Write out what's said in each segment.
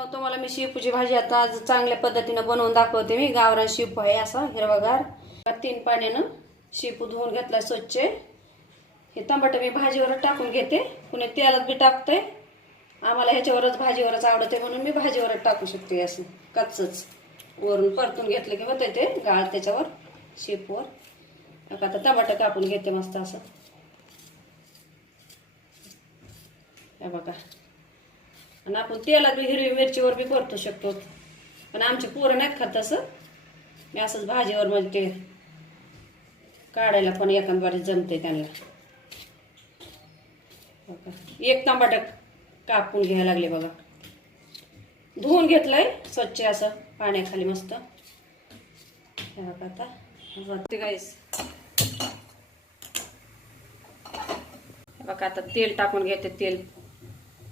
मग तुम्हाला मी शेपूची भाजी आता आज चांगल्या पद्धतीने बनवून दाखवते. मी गावरान शेपू आहे असा हिरवागार. 3 पाण्यानं शेपू धुवून घेतला स्वच्छ. हे टमाटर मी भाजीवर टाकून घेते. कुणी तेलात बी टाकते. आम्हाला ह्याच्यावरच भाजीवरच आवडते म्हणून मी भाजीवरच टाकू शकते. असं कच्चच वरून परतून घेतलं की होते ते गाळ त्याच्यावर शेपूवर. आता टमाटर कापून घेते मस्त असं. हे बघा. आणि आपण तेलात बी हिरवी मिरचीवर बी परतू शकतो. पण आमचे पोरं नाहीत खात तसं. मी असंच भाजीवर म्हणजे ते काढायला पण एखाद्यावर जमते त्यांना. एक टमाटर कापून घ्यायला लागले बघा. धुवून घेतलंय स्वच्छ असं पाण्याखाली मस्त. हे बघा आता गाईस. बघा आता तेल टाकून घेते. तेल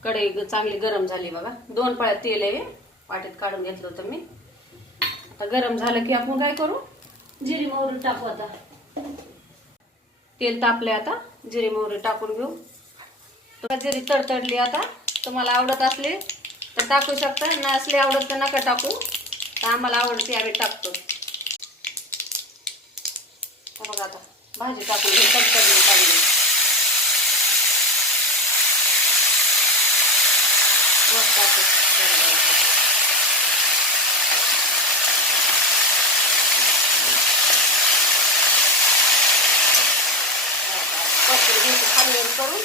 कढई चांगली गरम झाली बघा. 2 पळ्या तेल आहे. वाटेत काढून घेतलं होतं मी. आता गरम झालं की आपण काय करू, जिरी मोहरी टाकू. आता तेल तापले. आता जिरी मोहरी टाकून घेऊ. जिरी तडतडली. आता तुम्हाला आवडत असले तर टाकू शकता, नसले आवडत तर नका टाकू. तर आम्हाला आवडते आम्ही टाकतो. बघा आता भाजी टाकून घेऊ. तडतडली चांगली मस्त टाकू. खालीवर करून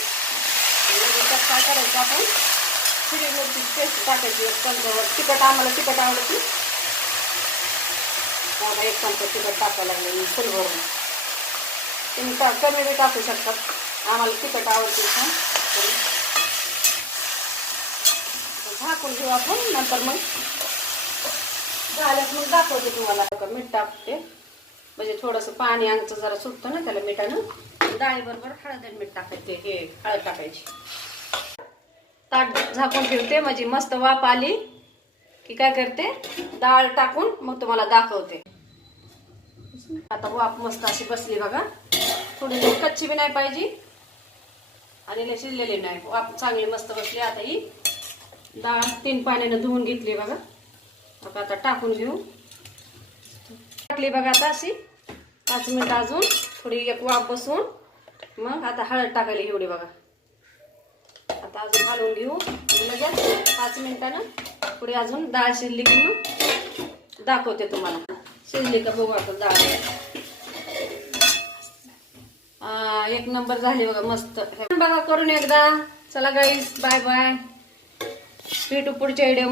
काय करायचं आपण हिरवी मिरची पेस्ट टाकायची. 1 चमच्यावर तिखट आम्हाला तिखट आवडते. मला 1 चमचा तिखट टाकायला लागले मी फुलभरून. तुम्ही कमी बी टाकू शकतात. आम्हाला तिखट आवडते छान. झाकून घेऊ आपण. नंतर मग झाल्यास मग दाखवते तुम्हाला. मीठ टाकते म्हणजे थोडंसं पाणी अंगचं जरा सुटतं ना त्याला मिठानं. डाळीबरोबर हळद आणि मीठ टाकायचे. हे हळद टाकायची. ताट झाकून ठेवते म्हणजे मस्त वाफ आली की काय करते, डाळ टाकून मग तुम्हाला दाखवते. आता वाफ मस्त अशी बसली बघा. थोडी कच्ची बी नाही पाहिजे आणि शिजलेली नाही. वाफ चांगली मस्त बसली. आता ही डाळ 3 पाण्यानं धुवून घेतली बघा. आता टाकून घेऊ. टाकली बघा. आता अशी 5 मिनिटं अजून थोडी एक वाफ बसून मग आता हळद टाकायला एवढी बघा. आता अजून घालून घेऊ. लगेच 5 मिनिटानं पुढे अजून डाळ शिजली की मग दाखवते तुम्हाला. शिजली का बघू आता डाळ. 1 नंबर झाली बघा मस्त. बघा करून एकदा. चला गाईस, बाय बाय. भेटू पुढच्या व्हिडिओ.